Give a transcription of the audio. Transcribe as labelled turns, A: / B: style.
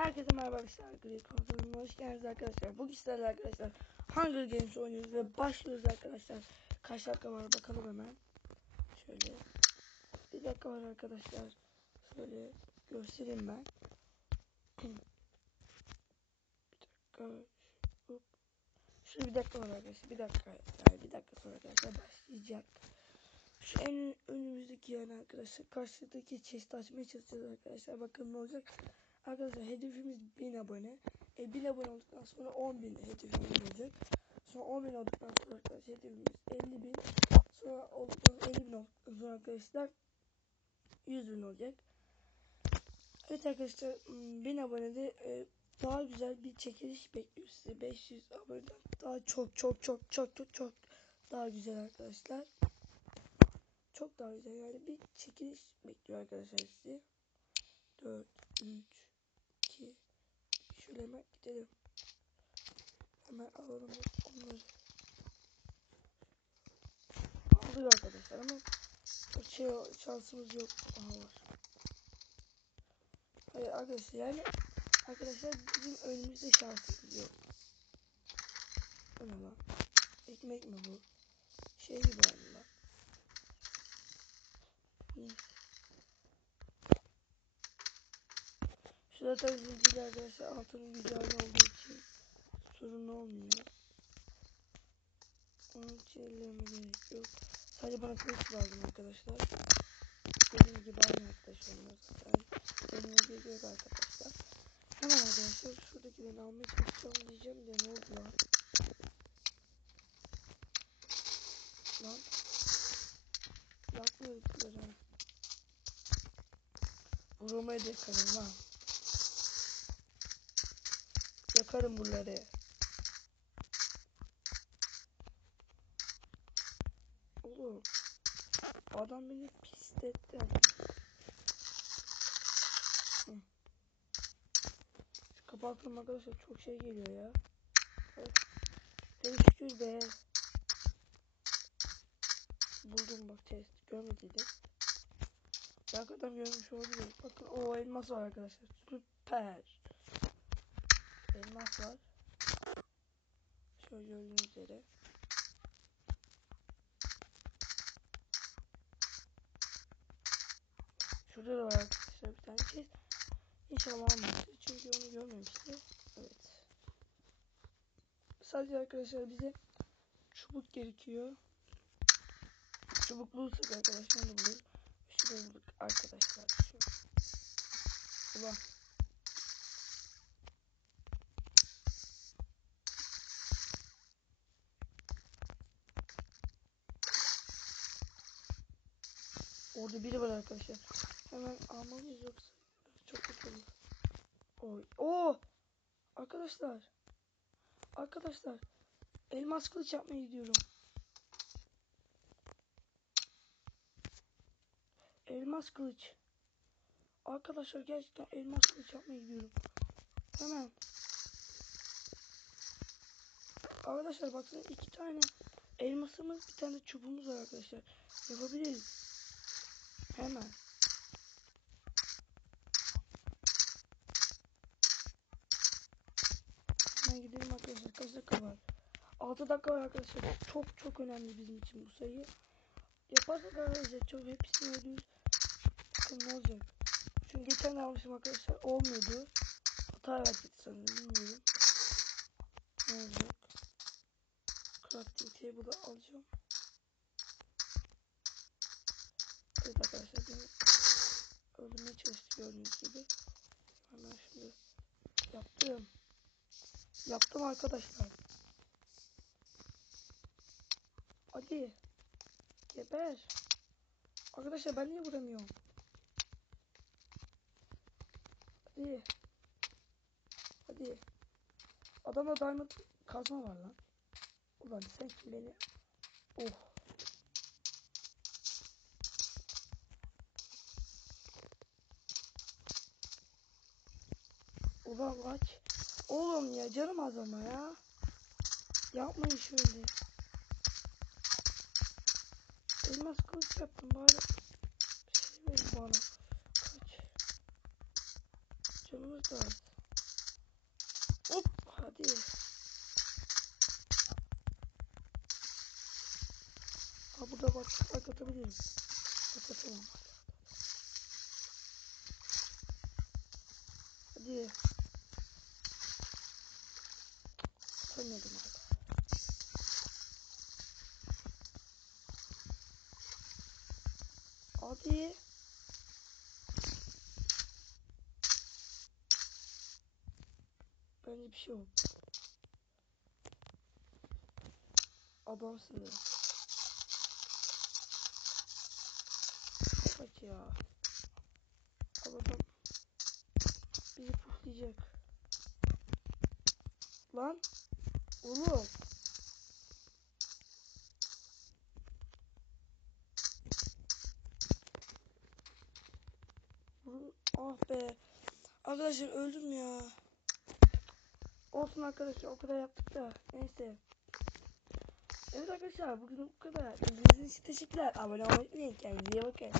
A: Herkese merhaba arkadaşlar. Gri Kontrolü'ne hoş geldiniz arkadaşlar. Bugün sizlerle arkadaşlar Hunger Games oynuyoruz ve başlıyoruz arkadaşlar. Kaç dakika var bakalım hemen. Şöyle. Bir dakika var arkadaşlar. Şöyle göstereyim ben. bir dakika. Hop. Şurada bir dakika var arkadaşlar. Bir dakika. Yani bir dakika sonra arkadaşlar başlayacak. Şu en önümüzdeki yani arkadaşlar. Karşıdaki chest açmaya çalışacağız arkadaşlar. Bakın ne olacak. Arkadaşlar hedefimiz 1000 abone. E, 1000 abone olduktan sonra 10.000 hedefimiz olacak. Sonra 10.000 olduktan sonra arkadaşlar hedefimiz 50.000. Sonra olduktan 50.000 olduktan sonra arkadaşlar 100.000 olacak. Evet arkadaşlar 1000 abonede e, daha güzel bir çekiliş bekliyor sizi. 500 aboneden daha çok çok çok çok çok çok daha güzel arkadaşlar. Çok daha güzel yani bir çekiliş bekliyor arkadaşlar sizi. 4 3 2 Şöyle hemen gidelim. Hemen alalım onları. Aldık arkadaşlar ama şey şansımız yok. Aha var. Hayır arkadaşlar yani arkadaşlar bizim önümüzde şansımız yok. Ne lan? Ekmek mi bu? Şey gibi lan. Neyse. Şu zaten zincirli arkadaşlar altının güzel olduğu için sorun olmuyor. Onun için ellerime gerek yok. Sadece bana kılıç lazım arkadaşlar. Dediğim gibi aynı arkadaşlar zaten. Elime gerek yok arkadaşlar. Hemen arkadaşlar şuradakileri almaya çalışacağım diyeceğim de ne oldu lan? Lan. Yapmıyor bunları. Vurmayı da yakarım lan. Yakarım buraları. Oğlum. Adam beni pisletti. Kapattım arkadaşlar çok şey geliyor ya. Evet. Be. Buldum bak test. Görmediydim. Belki adam görmüş olabilir. Bakın o elmas var arkadaşlar. Süper. Elmas var. Şöyle gördüğünüz üzere. Şurada da var arkadaşlar bir tane şey. İnşallah almıştır. Çünkü onu görmemişti. Evet. Sadece arkadaşlar bize çubuk gerekiyor. Çubuk bulursak arkadaşlar onu bulur. Şurada bulduk arkadaşlar. Şu. Ulan. Orada biri var arkadaşlar. Hemen almalıyız yoksa çok kötü olur. Oy. Oo! Arkadaşlar. Arkadaşlar. Elmas kılıç yapmaya gidiyorum. Elmas kılıç. Arkadaşlar gerçekten elmas kılıç yapmaya gidiyorum. Hemen. Arkadaşlar bakın iki tane elmasımız bir tane çubuğumuz var arkadaşlar. Yapabiliriz. Hemen. Hemen gidelim arkadaşlar. Kaç dakika var? 6 dakika var arkadaşlar. Çok çok önemli bizim için bu sayı. Yaparsak arkadaşlar çok hepsini ödüyoruz. Bakın ne olacak? Çünkü geçen almışım arkadaşlar. Olmuyordu. Hata verdik sanırım. Bilmiyorum. Ne olacak? Crafting table'ı alacağım. Evet arkadaşlar beni öldürmeye çalıştı gördüğünüz gibi. Hemen şimdi yaptım. Yaptım arkadaşlar. Hadi. Geber. Arkadaşlar ben niye vuramıyorum? Hadi. Hadi. Adamda diamond kazma var lan. Ulan sen kim beni... Oh. Ulan kaç. Oğlum ya canım az ama ya. Yapmayın şöyle. Elmas kılıç yaptım bari. Şey verin bana. Kaç. Canımız da az. Hop hadi. Ha burada bak bak atabilirim. Bak atamam. Hadi. Hadi. Bence bir şey yok. Adamsın ya. Bak ya. Adam bizi puflayacak. Lan. Oğlum. Bu- Ah be. Arkadaşlar öldüm ya. Olsun arkadaşlar o kadar yaptık da. Neyse. Evet arkadaşlar bugün bu kadar. İzlediğiniz için teşekkürler. Abone olmayı unutmayın. Kendinize iyi bakın.